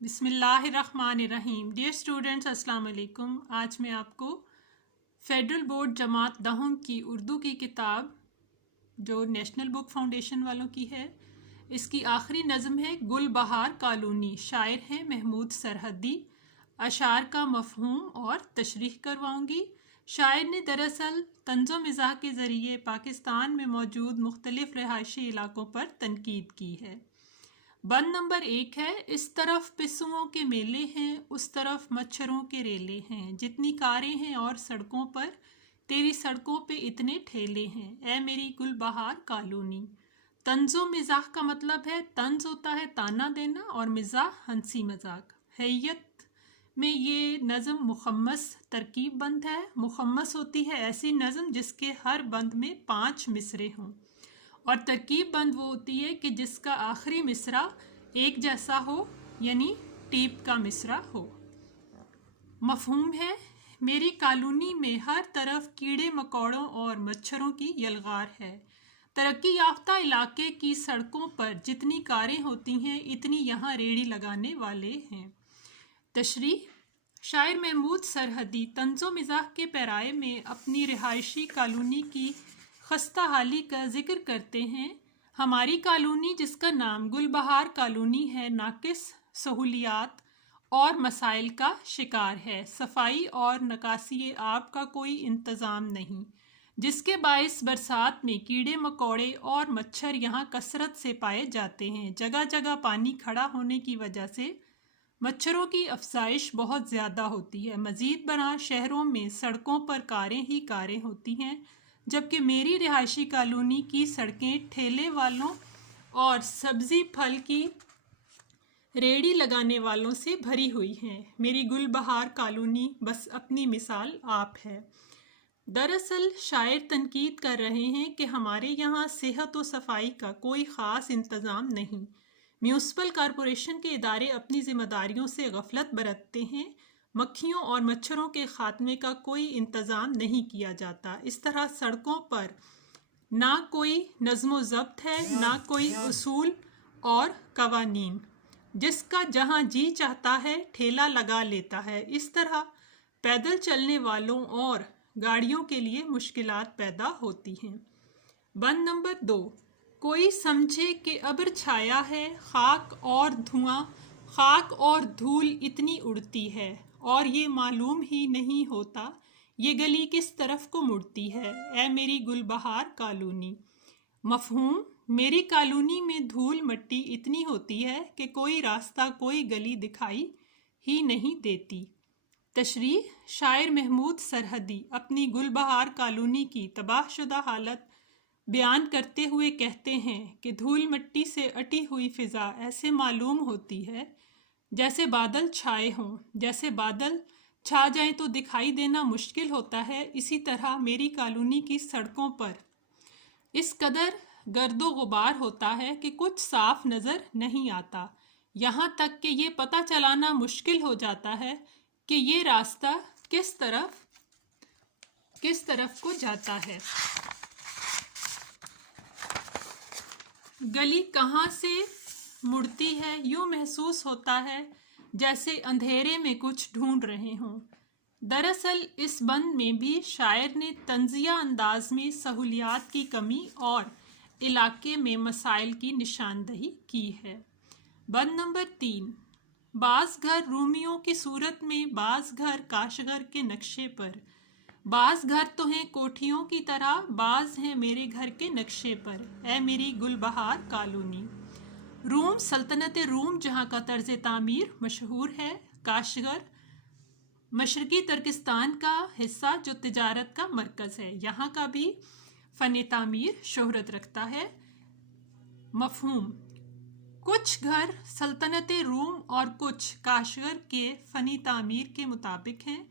بسم اللہ الرحمن الرحیم۔ ڈیئر اسٹوڈنٹس، السلام علیکم۔ آج میں آپ کو فیڈرل بورڈ جماعت دہم کی اردو کی کتاب جو نیشنل بک فاؤنڈیشن والوں کی ہے، اس کی آخری نظم ہے گل بہار کالونی۔ شاعر ہیں محمود سرحدی۔ اشعار کا مفہوم اور تشریح کرواؤں گی۔ شاعر نے دراصل طنز و مزاح کے ذریعے پاکستان میں موجود مختلف رہائشی علاقوں پر تنقید کی ہے۔ بند نمبر 1 ہے: اس طرف پسوؤں کے میلے ہیں، اس طرف مچھروں کے ریلے ہیں، جتنی کاریں ہیں اور سڑکوں پر، تیری سڑکوں پہ اتنے ٹھیلے ہیں، اے میری گل بہار کالونی۔ طنز و مزاح کا مطلب ہے، طنز ہوتا ہے تانا دینا اور مزاح ہنسی مذاق۔ حیت میں یہ نظم مخمس ترکیب بند ہے۔ مخمس ہوتی ہے ایسی نظم جس کے ہر بند میں 5 مصرے ہوں، اور ترکیب بند وہ ہوتی ہے کہ جس کا آخری مصرع ایک جیسا ہو، یعنی ٹیپ کا مصرع ہو۔ مفہوم ہے: میری کالونی میں ہر طرف کیڑے مکوڑوں اور مچھروں کی یلغار ہے۔ ترقی یافتہ علاقے کی سڑکوں پر جتنی کاریں ہوتی ہیں، اتنی یہاں ریڑھی لگانے والے ہیں۔ تشریح: شاعر محمود سرحدی طنز و مزاح کے پیرائے میں اپنی رہائشی کالونی کی خستہ حالی کا ذکر کرتے ہیں۔ ہماری کالونی، جس کا نام گل بہار کالونی ہے، ناقص سہولیات اور مسائل کا شکار ہے۔ صفائی اور نکاسی آب کا کوئی انتظام نہیں، جس کے باعث برسات میں کیڑے مکوڑے اور مچھر یہاں کثرت سے پائے جاتے ہیں۔ جگہ جگہ پانی کھڑا ہونے کی وجہ سے مچھروں کی افزائش بہت زیادہ ہوتی ہے۔ مزید برآں شہروں میں سڑکوں پر کاریں ہی کاریں ہوتی ہیں، جبکہ میری رہائشی کالونی کی سڑکیں ٹھیلے والوں اور سبزی پھل کی ریڑھی لگانے والوں سے بھری ہوئی ہیں۔ میری گل بہار کالونی بس اپنی مثال آپ ہے۔ دراصل شاعر تنقید کر رہے ہیں کہ ہمارے یہاں صحت و صفائی کا کوئی خاص انتظام نہیں۔ میونسپل کارپوریشن کے ادارے اپنی ذمہ داریوں سے غفلت برتتے ہیں۔ مکھیوں اور مچھروں کے خاتمے کا کوئی انتظام نہیں کیا جاتا۔ اس طرح سڑکوں پر نہ کوئی نظم و ضبط ہے، نہ کوئی اصول اور قوانین۔ جس کا جہاں جی چاہتا ہے ٹھیلا لگا لیتا ہے۔ اس طرح پیدل چلنے والوں اور گاڑیوں کے لیے مشکلات پیدا ہوتی ہیں۔ بند نمبر 2: کوئی سمجھے کہ ابر چھایا ہے، خاک اور دھول اتنی اڑتی ہے، اور یہ معلوم ہی نہیں ہوتا یہ گلی کس طرف کو مڑتی ہے، اے میری گل بہار کالونی۔ مفہوم: میری کالونی میں دھول مٹی اتنی ہوتی ہے کہ کوئی راستہ، کوئی گلی دکھائی ہی نہیں دیتی۔ تشریح: شاعر محمود سرحدی اپنی گل بہار کالونی کی تباہ شدہ حالت بیان کرتے ہوئے کہتے ہیں کہ دھول مٹی سے اٹی ہوئی فضا ایسے معلوم ہوتی ہے جیسے بادل چھائے ہوں۔ جیسے بادل چھا جائیں تو دکھائی دینا مشکل ہوتا ہے، اسی طرح میری کالونی کی سڑکوں پر اس قدر گرد و غبار ہوتا ہے کہ کچھ صاف نظر نہیں آتا، یہاں تک کہ یہ پتہ چلانا مشکل ہو جاتا ہے کہ یہ راستہ کس طرف کو جاتا ہے، گلی کہاں سے مڑتی ہے۔ یوں محسوس ہوتا ہے جیسے اندھیرے میں کچھ ڈھونڈ رہے ہوں۔ دراصل اس بند میں بھی شاعر نے طنزیہ انداز میں سہولیات کی کمی اور علاقے میں مسائل کی نشاندہی کی ہے۔ بند نمبر 3: بعض گھر رومیوں کی صورت میں، بعض گھر کاشغر کے نقشے پر، بعض گھر تو ہیں کوٹھیوں کی طرح، بعض ہیں میرے گھر کے نقشے پر، اے میری گل بہار کالونی۔ روم سلطنت روم، جہاں کا طرز تعمیر مشہور ہے۔ کاشغر مشرقی ترکستان کا حصہ جو تجارت کا مرکز ہے، یہاں کا بھی فن تعمیر شہرت رکھتا ہے۔ مفہوم: کچھ گھر سلطنت روم اور کچھ کاشغر کے فن تعمیر کے مطابق ہیں،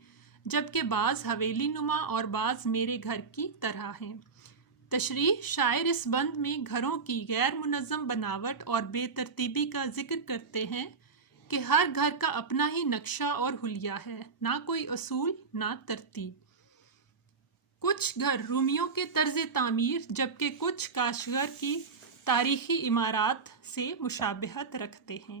جبکہ بعض حویلی نما اور بعض میرے گھر کی طرح ہیں۔ تشریح: شاعر اس بند میں گھروں کی غیر منظم بناوٹ اور بے ترتیبی کا ذکر کرتے ہیں کہ ہر گھر کا اپنا ہی نقشہ اور حلیہ ہے، نہ کوئی اصول، نہ ترتیب۔ کچھ گھر رومیوں کے طرز تعمیر، جبکہ کچھ کاشغر کی تاریخی عمارات سے مشابہت رکھتے ہیں۔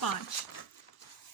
5।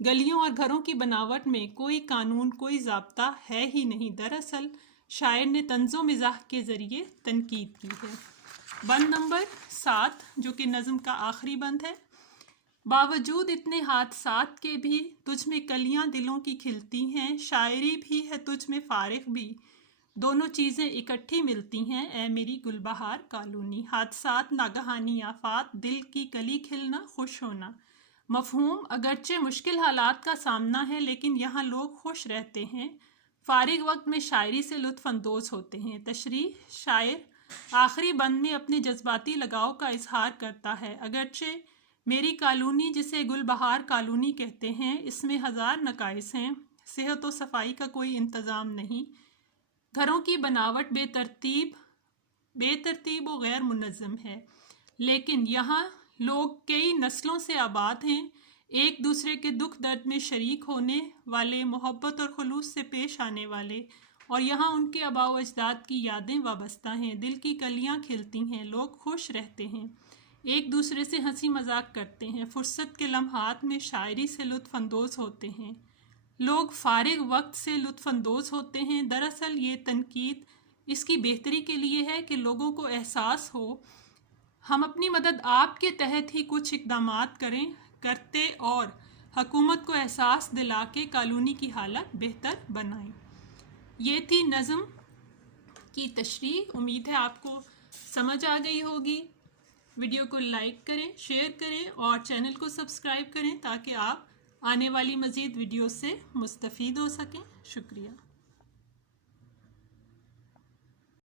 گلیوں اور گھروں کی بناوٹ میں کوئی قانون، کوئی ضابطہ ہے ہی نہیں۔ دراصل شاعر نے طنز و مزاح کے ذریعے تنقید کی ہے۔ بند نمبر 7 جو کہ نظم کا آخری بند ہے۔ باوجود اتنے حادثات کے بھی تجھ میں کلیاں دلوں کی کھلتی ہیں، شاعری بھی ہے تجھ میں فارغ بھی، دونوں چیزیں اکٹھی ملتی ہیں اے میری گل بہار کالونی۔ حادثات، ناگہانی آفات، دل کی کلی کھلنا، خوش ہونا۔ مفہوم: اگرچہ مشکل حالات کا سامنا ہے لیکن یہاں لوگ خوش رہتے ہیں، فارغ وقت میں شاعری سے لطف اندوز ہوتے ہیں۔ تشریح: شاعر آخری بند میں اپنے جذباتی لگاؤ کا اظہار کرتا ہے۔ اگرچہ میری کالونی، جسے گل بہار کالونی کہتے ہیں، اس میں ہزار نقائص ہیں۔ صحت و صفائی کا کوئی انتظام نہیں، گھروں کی بناوٹ بے ترتیب و غیر منظم ہے، لیکن یہاں لوگ کئی نسلوں سے آباد ہیں، ایک دوسرے کے دکھ درد میں شریک ہونے والے، محبت اور خلوص سے پیش آنے والے، اور یہاں ان کے آباء و اجداد کی یادیں وابستہ ہیں۔ دل کی کلیاں کھلتی ہیں، لوگ خوش رہتے ہیں، ایک دوسرے سے ہنسی مذاق کرتے ہیں، فرصت کے لمحات میں شاعری سے لطف اندوز ہوتے ہیں، لوگ فارغ وقت سے لطف اندوز ہوتے ہیں۔ دراصل یہ تنقید اس کی بہتری کے لیے ہے کہ لوگوں کو احساس ہو، ہم اپنی مدد آپ کے تحت ہی کچھ اقدامات کرتے اور حکومت کو احساس دلا کے کالونی کی حالت بہتر بنائیں۔ یہ تھی نظم کی تشریح۔ امید ہے آپ کو سمجھ آ گئی ہوگی۔ ویڈیو کو لائک کریں، شیئر کریں اور چینل کو سبسکرائب کریں تاکہ آپ آنے والی مزید ویڈیو سے مستفید ہو سکیں۔ شکریہ۔